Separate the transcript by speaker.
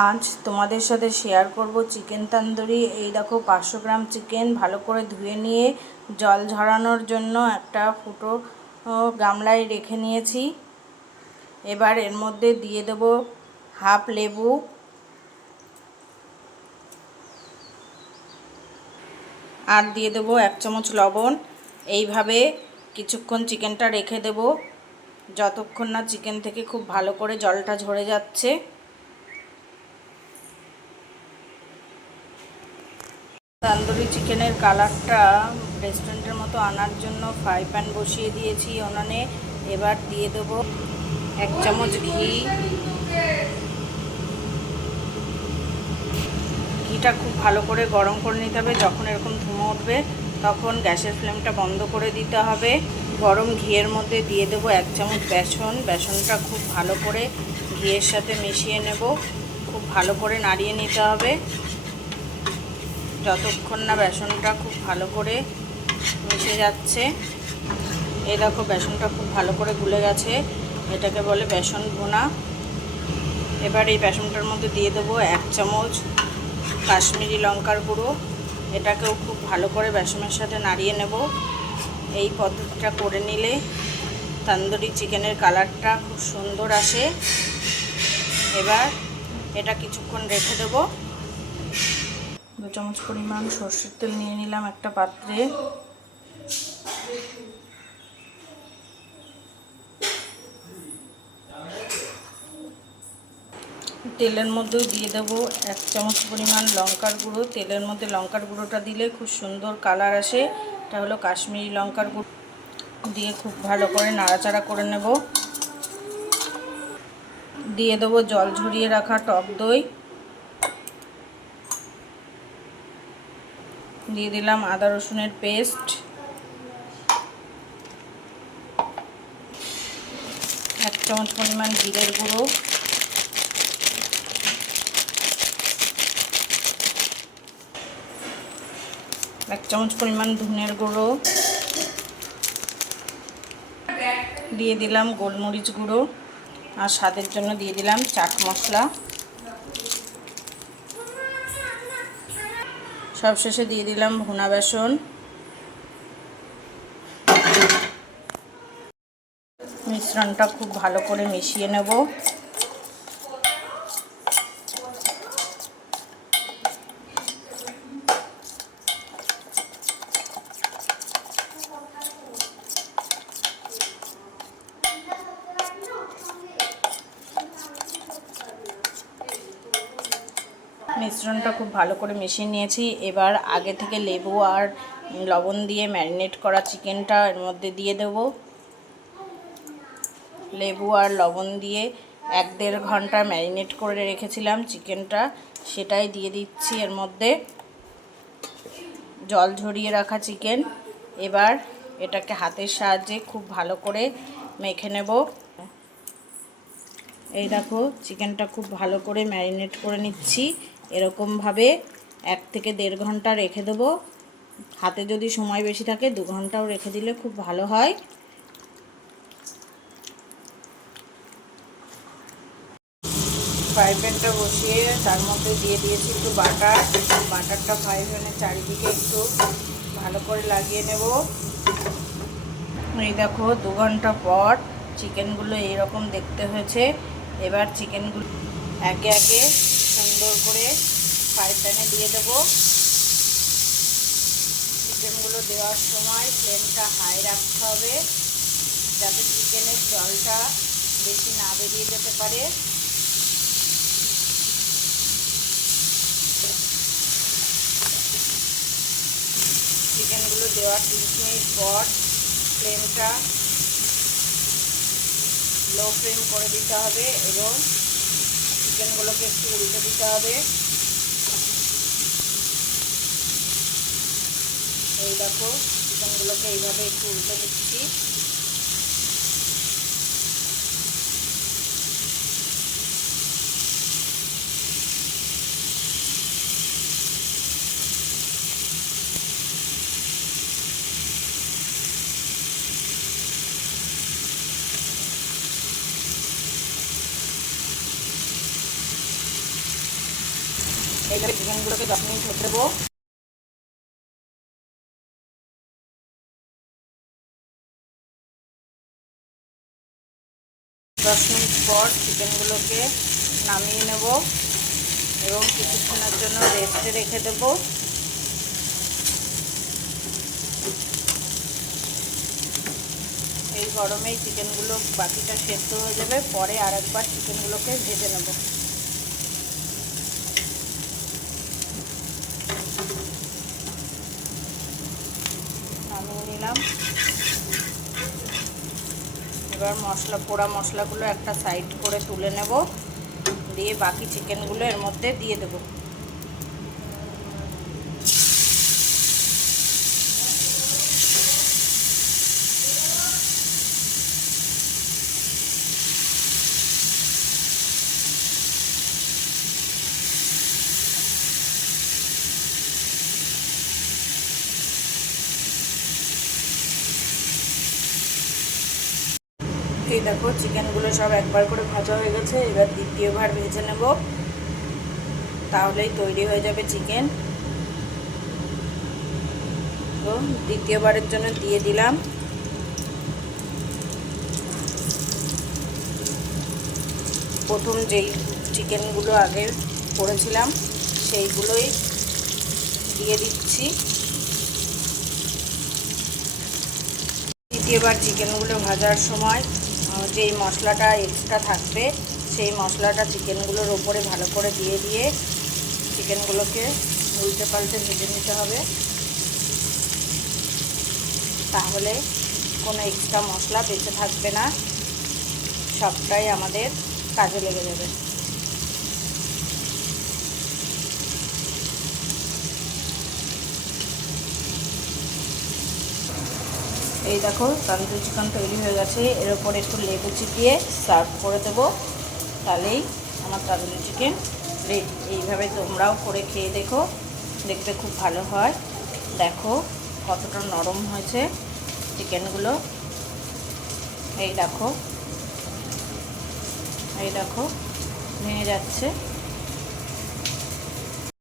Speaker 1: আজ তোমাদের সাথে শেয়ার করব চিকেন তান্দুরি এই দেখো পাঁচশো গ্রাম চিকেন ভালো করে ধুয়ে নিয়ে জল ঝরানোর জন্য একটা ফুটো গামলায় রেখে নিয়েছি। এবার এর মধ্যে দিয়ে দেব হাফ লেবু। আর দিয়ে দেবো এক চামচ লবণ। এইভাবে কিছুক্ষণ চিকেনটা রেখে দেব। যতক্ষণ না চিকেন থেকে খুব ভালো করে জলটা ঝরে যাচ্ছে। তান্দুরি চিকেনের কালারটা রেস্টুরেন্টের মতো আনার জন্য ফ্রাই প্যান বসিয়ে দিয়েছি ওনানে এবার দিয়ে দেবো এক চামচ ঘি। ঘিটা খুব ভালো করে গরম করে নিতে হবে। যখন এরকম ধুমো উঠবে, তখন গ্যাসের ফ্লেমটা বন্ধ করে দিতে হবে। গরম ঘিয়ের মধ্যে দিয়ে দেবো এক চামচ বেসন। বেসনটা খুব ভালো করে ঘিয়ের সাথে মিশিয়ে নেব। খুব ভালো করে নাড়িয়ে নিতে হবে। যতক্ষণ না বেসনটা খুব ভালো করে মিশে যাচ্ছে, এই দেখো বেসনটা খুব ভালো করে গুলে গেছে, এটাকে বলে বেসন ভুনা। এবার এই বেসনটার মধ্যে দিয়ে দেবো এক চামচ কাশ্মীরি লঙ্কার গুঁড়ো, এটাকেও খুব ভালো করে বেসনের সাথে নাড়িয়ে নেব। এই পদ্ধতিটা করে নিলে তান্দুরি চিকেনের কালারটা খুব সুন্দর আসে। এবার এটা কিছুক্ষণ রেখে দেবো। দু চামচ পরিমাণ সর্ষের তেল নিয়ে নিলাম একটা পাত্রে। তেলের মধ্যেও দিয়ে দেবো এক চামচ পরিমাণ লঙ্কার গুঁড়ো। তেলের মধ্যে লঙ্কার গুঁড়োটা দিলে খুব সুন্দর কালার আসে। এটা হলো কাশ্মীরি লঙ্কার গুঁড়ো। দিয়ে খুব ভালো করে নাড়াচাড়া করে নেব। দিয়ে দেবো জল ঝরিয়ে রাখা টক দই। দিয়ে দিলাম আদা রসুনের পেস্ট। এক চামচ পরিমাণ জিরের গুঁড়ো। এক চামচ পরিমাণ ধনের গুঁড়ো। দিয়ে দিলাম গোলমরিচ গুঁড়ো। আর স্বাদের জন্য দিয়ে দিলাম চাট মশলা। সবশেষে দিয়ে দিলাম ভুনা বেসন। মিশ্রণটা খুব ভালো করে মিশিয়ে নেব। মিশ্রণটা খুব ভালো করে মিশিয়ে নিয়েছি। এবার আগে থেকে লেবু আর লবণ দিয়ে ম্যারিনেট করা চিকেনটা এর মধ্যে দিয়ে দেব। লেবু আর লবণ দিয়ে এক দেড় ঘণ্টা ম্যারিনেট করে রেখেছিলাম চিকেনটা। সেটাই দিয়ে দিচ্ছি এর মধ্যে। জল ঝরিয়ে রাখা চিকেন। এবার এটাকে হাতের সাহায্যে খুব ভালো করে মেখে নেব। এই দেখো, চিকেনটা খুব ভালো করে ম্যারিনেট করে নিচ্ছি। এরকমভাবে এক থেকে দেড় ঘণ্টা রেখে দেবো। হাতে যদি সময় বেশি থাকে, দু ঘন্টাও রেখে দিলে খুব ভালো হয়। ফ্রাই প্যানটা বসিয়ে তার মধ্যে দিয়ে দিয়েছি একটু বাটার। বাটারটা ফ্রাই প্যানের চারিদিকে একটু ভালো করে লাগিয়ে নেব। এই দেখো, দু ঘণ্টা পর চিকেনগুলো এইরকম দেখতে হয়েছে। এবার চিকেনগুলো একে একে সুন্দর করে ফ্রাই প্যানে দিয়ে দেব। চিকেনগুলো দেওয়ার সময় ফ্লেমটা হাই রাখতে হবে, যাতে চিকেনের জলটা বেশি না বেরিয়ে যেতে পারে। চিকেনগুলো দেওয়ার তিরিশ মিনিট পর ফ্লেমটা লো ফ্লেম করে দিতে হবে এবং চিকেনগুলোকে একটু উল্টে দিতে হবে। এই দেখো চিকেনগুলোকে এইভাবে একটু উল্টে দিচ্ছি। এইভাবে চিকেনগুলোকে দশ মিনিট হতে দেবো দশ মিনিট পর চিকেনগুলোকে নামিয়ে নেব এবং কিছুক্ষণের জন্য রেস্টে রেখে দেব। এই গরমেই চিকেনগুলো বাকিটা সেদ্ধ হয়ে যাবে, পরে আরেকবার চিকেনগুলোকে ভেজে নেব নামিয়ে নিলাম এবার মশলা, পোড়া মশলাগুলো একটা সাইড করে তুলে নেব। দিয়ে বাকি চিকেনগুলো এর মধ্যে দিয়ে দেবো। এই দেখো, চিকেনগুলো সব একবার করে ভাজা হয়ে গেছে। এবার দ্বিতীয়বার ভেজে নেব। তাহলেই তৈরি হয়ে যাবে চিকেন। তো দ্বিতীয়বারের জন্য দিয়ে দিলাম। প্রথম যেই চিকেনগুলো আগে করেছিলাম, সেইগুলোই দিয়ে দিচ্ছি। দ্বিতীয়বার চিকেনগুলো ভাজার সময় যেই মশলাটা এক্সট্রা থাকবে, সেই মশলাটা চিকেনগুলোর ওপরে ভালো করে দিয়ে দিয়ে চিকেনগুলোকে উল্টে পাল্টে ভেজে নিতে হবে। তাহলে কোনো এক্সট্রা মশলা বেঁচে থাকবে না, সবটাই আমাদের কাজে লেগে যাবে। এই দেখো তন্দুরি চিকেন তৈরি হয়ে গেছে। এর ওপর একটু লেবু চিপিয়ে সার্ভ করে দেবো। তাহলেই আমার তান্দুরি চিকেন রেডি এইভাবে তোমরাও করে খেয়ে দেখো, দেখতে খুব ভালো হয়। দেখো কতটা নরম হয়েছে চিকেনগুলো এই দেখো এই দেখো, ভেঙে যাচ্ছে।